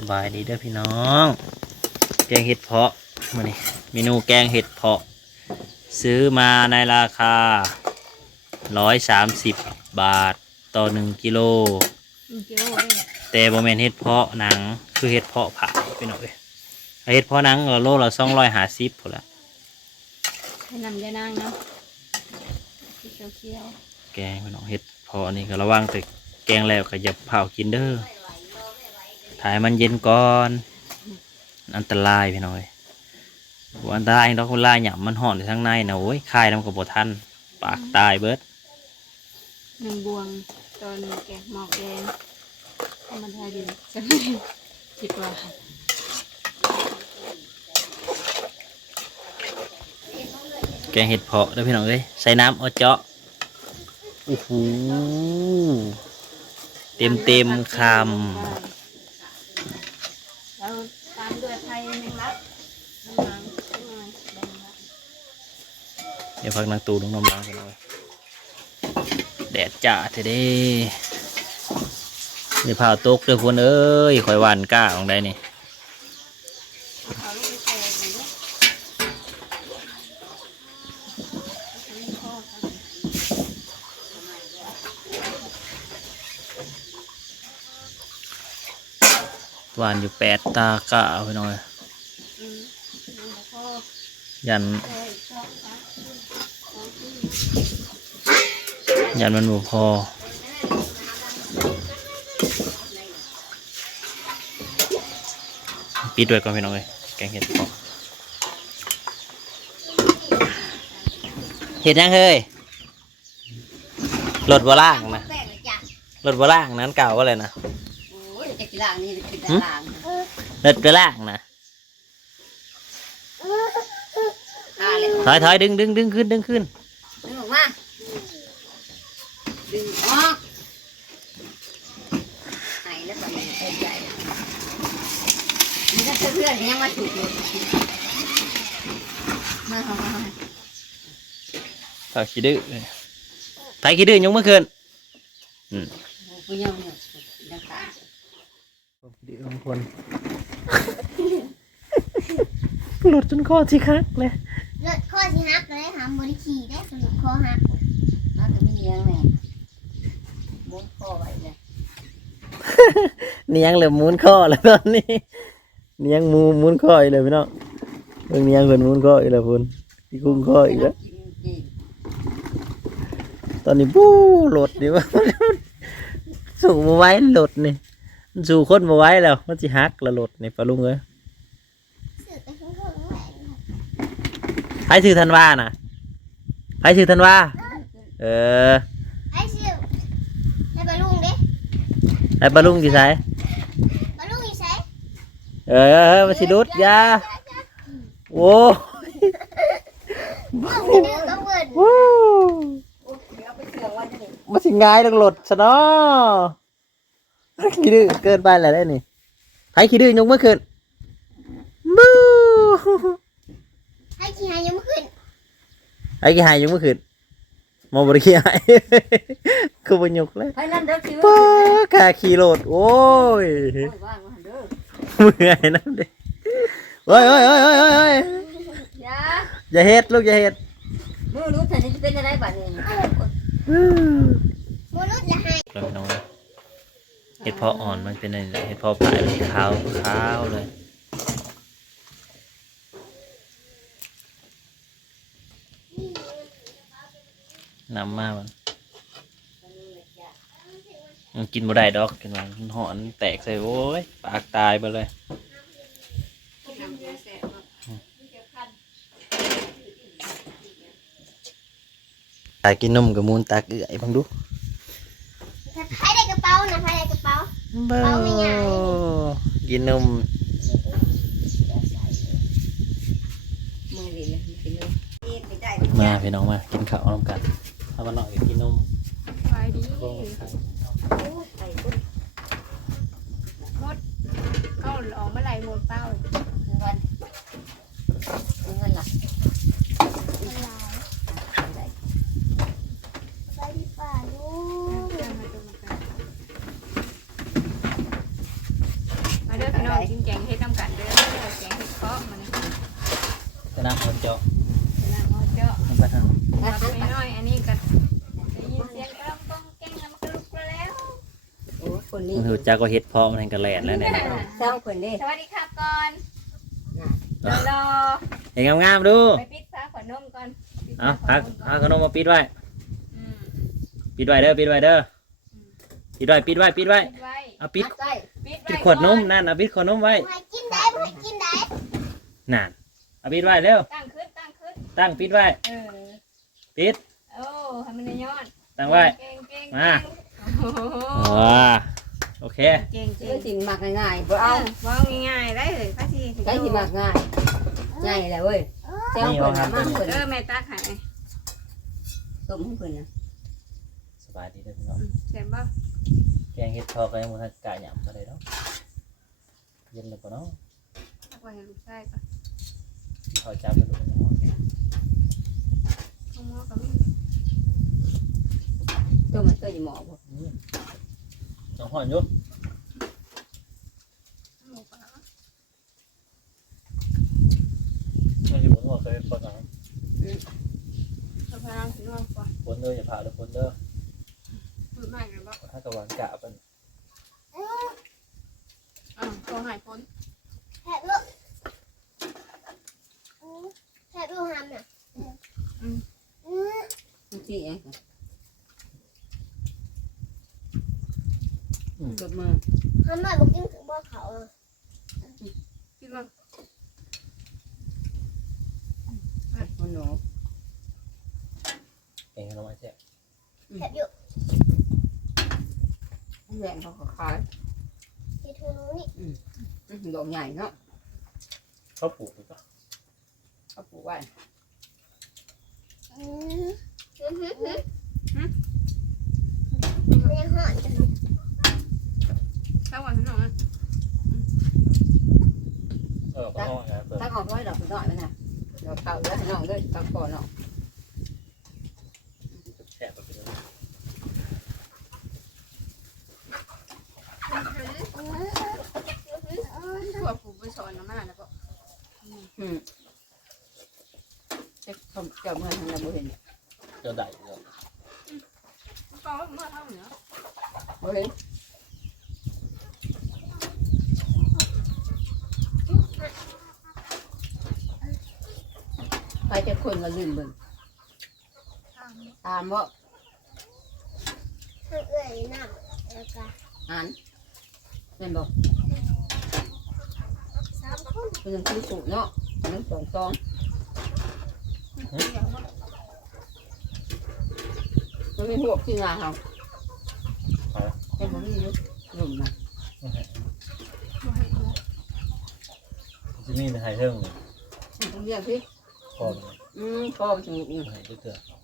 สบายดีเด้อพี่น้อง แกงเห็ดเพาะมานี่เมนูแกงเห็ดเพาะ ซื้อมาในราคา 130 บาทต่อ 1 กิโลอืมเจียวเอ้ยแต่บ่แม่นเห็ดเพาะหนังคือเห็ดเพาะผ่าพี่น้องเอ้ยเห็ดเพาะหนังก็โลละ250พุ่นละให้นำยานางเนาะสีเขียวเขียวแกงพี่น้องเห็ดเพาะนี่ก็ระวังแต่แกงแล้วก็อย่าเผากินเด้อ ถ่ายมันเย็นก่อนอันตรายพี่น้อยบ่อันตรายดอกเวลาหยำมันห่อนอยู่ข้างในนะโอ้ยคายน้ำกับบทันปากตายเบิดหนึ่งบวงตอนแกงหมอกแกงธรรมดาดีใช่ไหมคิดว่าแกงเห็ดเพาะเด้อพี่น้องเอ้ยใส่น้ำเอาเจาะโอ้โหเต็มเต็มๆค แล้วตามด้วยไทยแมงลักน้ำมันน้ำมันแดงลักำเดี๋ยวพักนางตูลงน้ำล้างกันเลยแดดจ้าเทเด้นี่พาวตกเด้อพวนเอ้ยข่อยหวานก้าของใดนี่ เอาลูกไปใส่หน่อยเด้อเอาไปทอดกัน ห วานอยู่แปดตากะเอาไปหน่อยอืมแล้วก็ยัน ยันมันบ่พอปิดไว้ก่อนพี่น้องเลยแกงเห็ดพอเห็ดยังเฮ้ยรถบ่ล่างนะลยจ้ะรถบ่ล่างนั้นเก่าก็เลยนะ ล่างนี่กินแต่ล่างรถบ่ล่างนะอ่าเลยถอยถอยดึงดึงดึงขึ้นดึงขึ้นดึงออกมาดึงออกไหนแล้วก็ไม่เข้าใจนี่ถ้าเพื่อนยังมาถูกเลยมาเอามาเอาถอยขี้ดื้อถอยขี้ดื้อยกมือขึ้นเอาผู้เยาว์เนี่ยดังตาขี้ ดื้อบางคนหลุดจนคอที่คักเลยรถข้อที่ฮักเลยหามบริขี่ได้สนุกข้อฮักมาก็ไม่เลี้ยงแม่มุดคอไว้เลยเนียงเหลือมูนข้อแล้วตอนนี้เนียงมูมูนข้ออีกเลยพี่น้องเรื่องเนียงเพิ่นมูนข้ออีกแล้วพุ่นพี่กุ้งข้ออีกแล้วกินกินตอนนี้บู้หลดดิว่าสู่มาไว้หลดนี่มัน สู่คนมาไว้แล้วมันสิฮักแล้วหลดนี่ปลาลุงเอ้ยสื่อไปข้างข้างแหวนใครชื่อธันวาน่ะใครชื่อธันวาเออไอ้สื่อให้บาลุงดิไอ้ปลาลุงกี่สายบาลุงอยู่ใส่เออมาสิดุดอยาโอ้บ้องดื้อก็เวิร์ดวู้เดี๋ยวเอาไปเชื่องไว้จะนี่มาสิง่ายลังหลดซะเนาะ ขี้ดื้อเกินไปแล้วได้นี่ใครขี้ดื้อยกเมื่อขึ้นบู้ให้ขี้หายยังไม่ขึ้นไอ้กี่หายยกเมื่อขึ้นมองบริขี้หายคือบ่ยกเลยให้นั่นเด้อคือป้ากาขี่โหลดโอ้ยโอ้ยว่างมาเมื่อยนั่นเด้เฮ้ยเฮ้ยเฮ้ยเฮ้ยเฮ้ยอย่าอย่าเฮ็ดลูกอย่าเฮ็ดมือรู้แต่จะเป็นอะไรบ้างเนี่ยบาลุงจะให้ เห็ดเพาะอ่อนมันเป็นอะไรเห็ดเพาะปลายมันขาวขาวเลยน้ำมากมันมันกินบ่ได้ดอกกินมันหอนแตกใส่โอ้ยปากตายไปเลยน้ำเยอะแสบมากตายกินนมกับมูลตากเอื่อยบังดู ให้ได้กระเป๋านะให้ได้กระเป๋า เบ้าเอาไม่ใหญ่กินนมมือดีเลยมือดีเลยไม่ได้มาพี่น้องมา กินข้าวน้ำกันถ้ามันหน่อยกินนมไปดีโค้งไข่เอาออกเมื่อไหร่หมดเป้า เงินเงินหลัก ไปดีป่าลูก มาเด้อพี่น้อง กินแกงเฮ็ดน้ำกันเด้อแกงเฮ็ดเพาะมัน กระน้ำหัวเจาะ น้ำเอาเจาะ มันไป ทางรับไปหน่อยอันนี้ก็ได้ยินเสียงกระป้องแกงแล้วมันก็ลุกแล้วโอ้คนนี้มันถือจักก็เฮ็ดเพาะมันกระแหลนแล้วเนี่ยนะสองคนนี้สวัสดีค่ะก่อนเดี๋ยวรอเห็นงามๆดู ไปปิดฟ้าขนมก่อนปิดเอาฟ้าพักขนมก่อนเอาขนมมาปิดไว้อืมปิดไว้เด้อ ปิดไว้เด้อ ปิดไว้ ปิดไว้ ปิดไว้ปิดไว้เอาปิดใส่ปิดไว้ปิดขวดนมนั่นเอาปิดขวดนมไว้ให้กินได้ให้กินได้นั่นเอาปิดไว้เร็ว ตั้งขึ้น ตั้งขึ้น ตั้งปิดไว้ เออปิดโอ้ให้มันย้อนตั้งไว้ เก่งเก่งมา โอ้โหว้าโอเคเก่งเอเก่องสิมักง่ายๆบ่เอาเอาว่าง่ายๆได้เลยป้าทีใช้สิมักง่ายง่ายแหละเว้ยเจ้าคนน่ะมาคนเออแม่ตาขายต้มให้เพิ่นน่ะสบายดีเด้อพี่น้องเจ็บบ่แกงเฮ็ดเพาะก็ยังบ่ทันกะหยำบ่ได้ดอกเย็นแล้วบ่เนาะเอาไว้ให้ลูกชายก่อนเขาจับแล้วลูกเนาะ ข้าวหม้อก็มีต้มมันตัวอยู่หม้อบ่อืมน้องหอนอยู่หมูปลา มันอยู่บนหัวเคยฝนหลัง เอาพลังถึงว่าก่อน ฝนเด้ออย่าผ่าเด้อฝนเด้อ พูดมากเลยบ่ ถ้ากับหวานกะเป็น อ่าโทรหายพ้น แผลลูกแผลลูกห้ามน่ะอืม มันสิเอง จบมือห้ามหน่อยบอกกินบ่เขาอะคิดว่ามันหนูแกงขนมไม้แซ่บแผลอยู่แรงเขาก็ขายที่ทูนู้นี่อื้อดอกใหญ่เนาะเขาปลูกดีกว่าเขาปลูกไว้อืมอืมอืมอืมมันยังหอนจัง ถ้าวันข้างนอกนะ เออก็ห้องนะเปิด ถ้าออกไว้ดอกน้อยมันน่ะดอกเก่าแล้วน้องเลยตักก่อนเนาะแซ่บไปเลยทั่วผูกไปสอนน้ำมาแล้วก็อืมเจ็บเจ้าเมื่อทางเราบ่เห็นเจอได้เจอก็เมื่อเท่าเหนือบ่เห็นไปจะ คนก็ลืมเบิ่งตามบ่ทางเอื้อยน้ำแล้วก็อ่านแม่นบ่สามคนเพิ่นคือสูตรเนาะหนึ่งสองสองมันมีหัวที่งาเฮาเป็นบ่มีอยู่หลุมน่ะจะมีเป็นไฮเทิงเลยต้องเรียกพี่พ่อมัน อืมพ่อมันถึงอืมไฮเถื่อห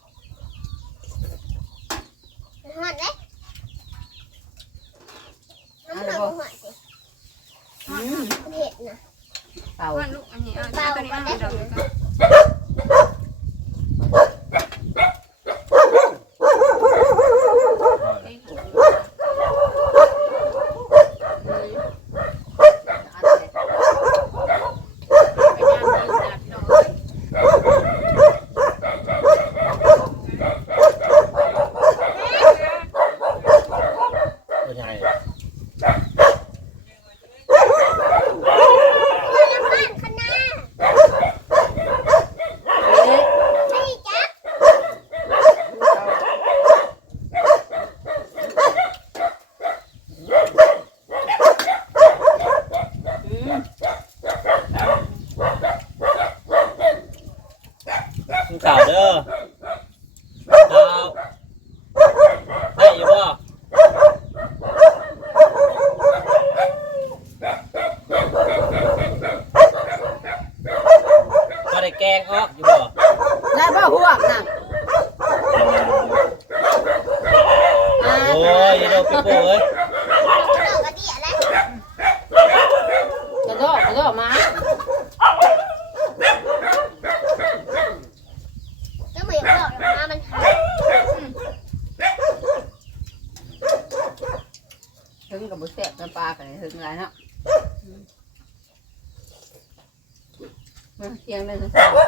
ถึงหลายเนาะมาเตียงเลยค่ะ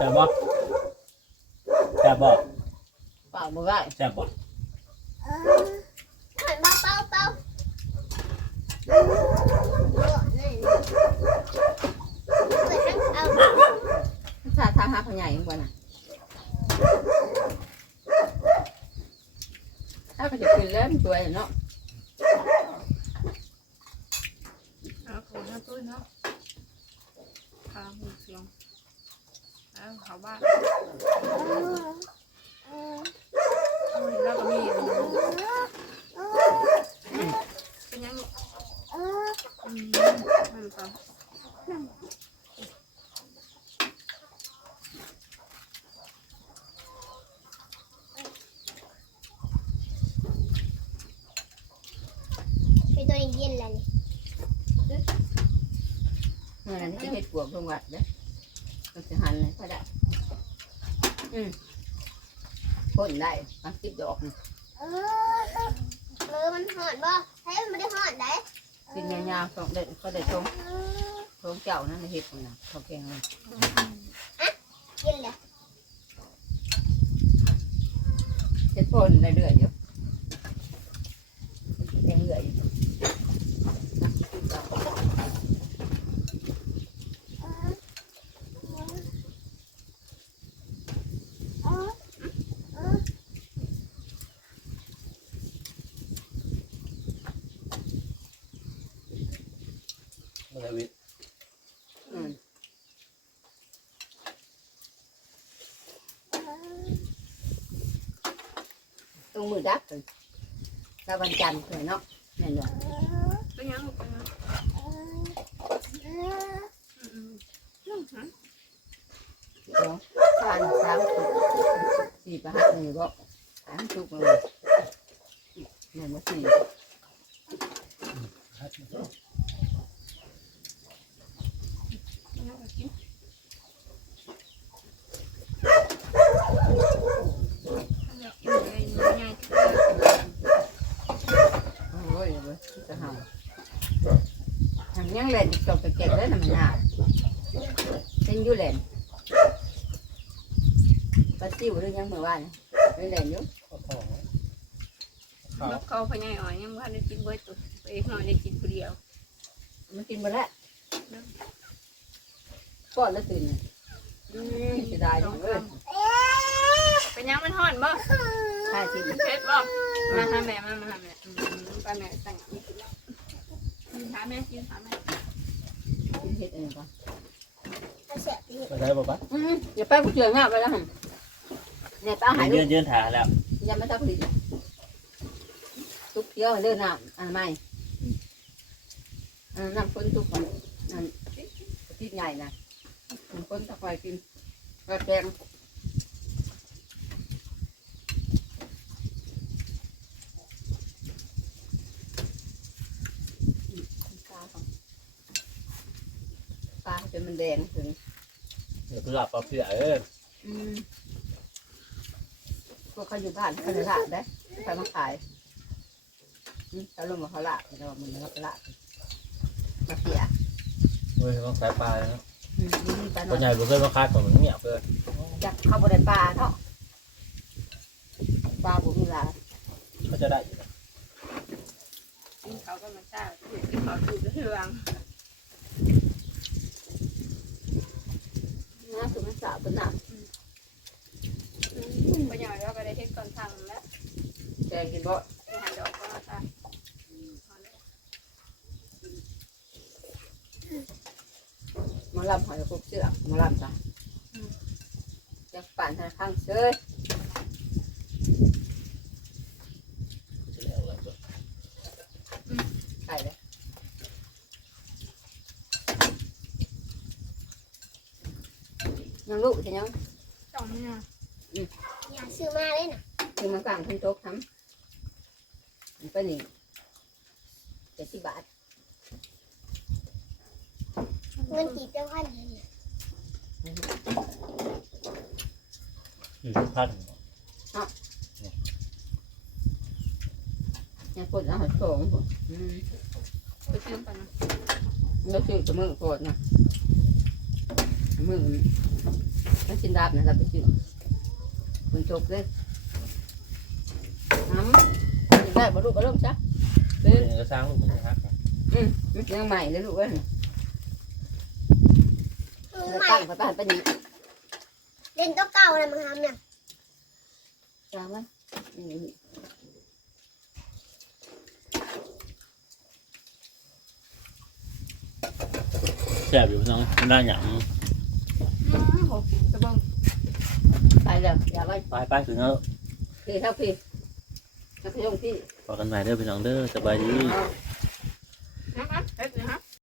แซ่บบ่แซ่บบ่ปากบ่ได้แซ่บบ่เออหันมาเป้าเป้าเออนี่เปิดให้เอาถ้าทางหาปัญญาอย่างกว่าน่ะถ้าก็จะกินแล้วมันตัวเนาะ เอาของหน้าตุ้ยเนาะพาหมูเสียง เอาเขาบ้านเออโอ้ยแล้วก็มีเออเป็นยังลูกเอออืมมันก็เป็นตัวเย็นแล้วนี่เมื่อนั้นที่เฮ็ดปวกลงวัดเด้อก็ จะหันเลยก็ได้ อืมพ่นได้ปักติดดอกนี่เออเออมันหอดบ่ให้มันไม่ได้หอดได้กินยาวๆสองเด็ดก็ได้ชมเออชมเจ้านั่นเฮ็ดของน่ะเขาแกงเลยเย็นเลยเฮ็ดพ่นได้เรื่อยอยู่แกงเรื่อยอยู่ เออเออ มันจะวิทอืมเออตรงมือดักเลยถ้าวันจันทร์เลยเนาะแม่นบ่เป็นยังลูกเป็นยังเออเอออืมอืมอืมฮะเดี๋ยวทานสามสุกสี่ประหัตนี่บ่สามสุกเลยแม่นบ่สี่เป็ นยังก็กินอันเดียวอีกเลยง่ายๆที่สุดโอ้ยเว้ยจะเฮาทำยังเล่นจบไปเก็บแล้วน่ะมันน่าเป็นยูเล่นปลาซิวหรือยังเมื่อวานนี่เล่นอยู่แล้วเขาพญายอ่อยยังว่าได้กินเบิร์ตัวเอกหน่อยได้กินคนเดียวมันกินหมาแล้ว ป้อนแล้วตื่นเนี่ยอืมเสียดายสจัองงคเลยำเป็นยังมันห่อนบ่ใช่สิเพชรบ่มาหาแม่มามาหาแม่อืมไปแม่แต่งงานนี่กินแล้วอืมหาแม่กินหาแม่กินเห็ดอันนี้ก่อนเอาเสียบนี่มาได้บ่ปะอืมอย่าไปผู้เชื่องาไปแล้วหันเนี่ยป้าหายลูยืกนยืนถ่ายแล้วยังไม่ทับผลิตทุกเที่ยวเดินน้ำอันใหม่อันน้ำฝนทุกคนนั่นที่ใหญ่นะ น้ำฝนตะไคร้กินกระแกงปลาของปลาจนมันแดงถึงเดี๋ยวกูหลับปลาเผือกเอออืมพวกเขาอยู่บ้านเขาจะละได้ใครมาขายอืมเขาลงมาเขาละเรามันเขาละมาเสีย เฮ้ยต้องสายปลาเนาะ อืมนี่ปลาหน่ตัอวยใหญ่บ่เคยมาคาดของมันเงียบเลยจับเข้าบริปลาเนาะปลาบุมีลาเขาจะได้อยู่นะกินเขาก็มาจ้ากินเขาถูกเรื่องน้าสุนัขสาวตัวหนักพญายเราก็ได้เฮ็ดก่อนทำแล้วแกงกินบ่ มาลำหอยกบเสือมาลำจ้ะจะปั่นทางข้างเชยใส่เลยยังลูกใช่ยังสองเนี่ยอย่าซื้อมาเลยนะซื้อมากลางทุ่โต๊ะทำมันก็นึ่ เงินกี่เจ้าพันเนี่ยอยู่ที่พันยังกดเอาหัวโฉงอืมไปซื้อกันนะเราซื้อกับมือโกดนะมือมันชินดาบนะเราไปซื้อมันจบเลยน้ำกินได้บ่ลูกก็ลูกจ้ะเดี๋ยวสร้างลูกนะครับอืมมันยังใหม่เลยลูกเอ้ยมือเรา ใหม่ตั้งไปบ้านไปนี่เล่นโต๊ะเก่าอะไรมึงทำเนี่ยจ้ามันอืมแซ่บอยู่น้องน่าหยอืมโหจะเบิ่งไปแล้วอย่าไว้ำไปไปถึงแล้วพี่เท่าพี่เท่าพี่ลงพี่ พอกันใหม่เด้อพี่น้องเด้อสบายดี นะฮะเฮ็ดนะฮะ